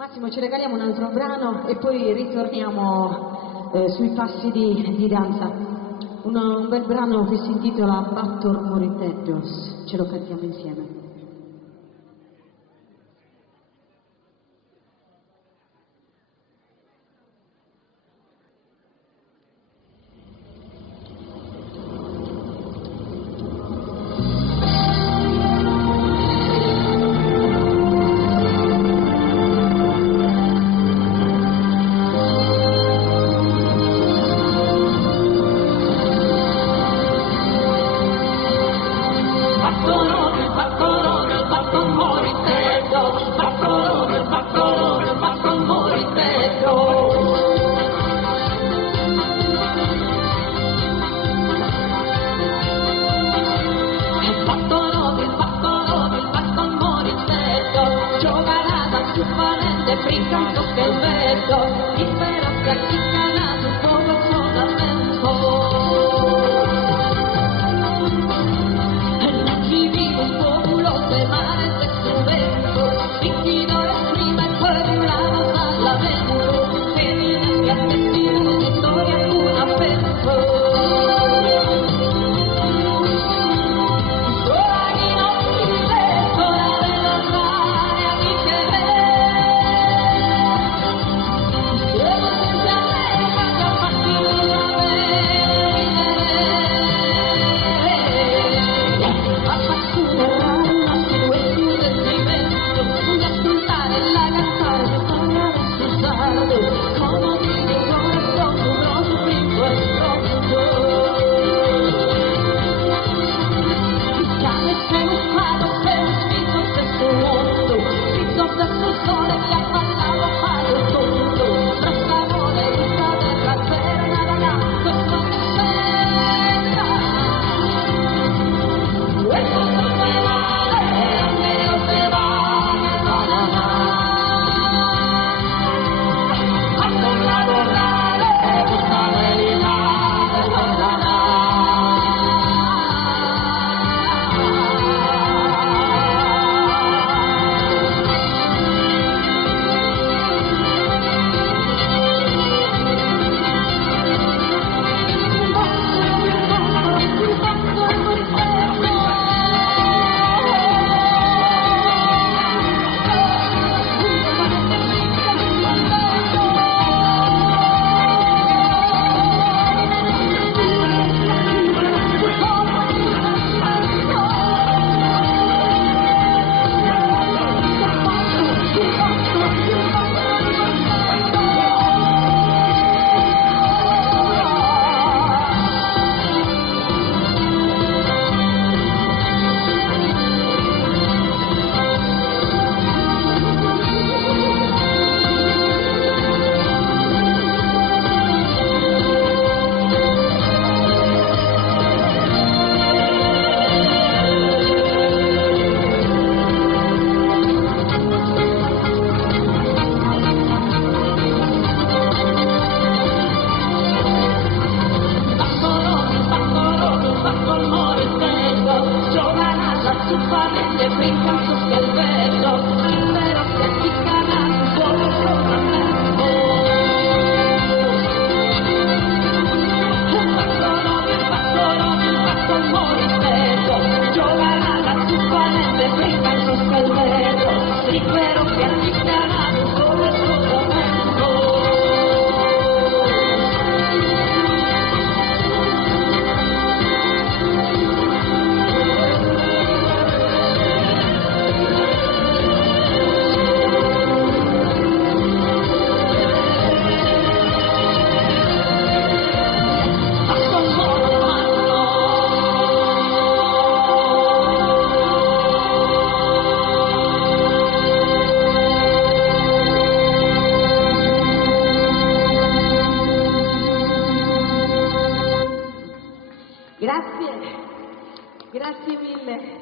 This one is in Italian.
Massimo, ci regaliamo un altro brano e poi ritorniamo sui passi di danza. Un bel brano che si intitola Battor Moritetos, ce lo cantiamo insieme. Brincando che il vento libera che accicana un poco solamente e non ci vivo un populoso mare questo vento liquido e prima e poi una sallamento che viene che attestivo di storia una penso Grazie mille.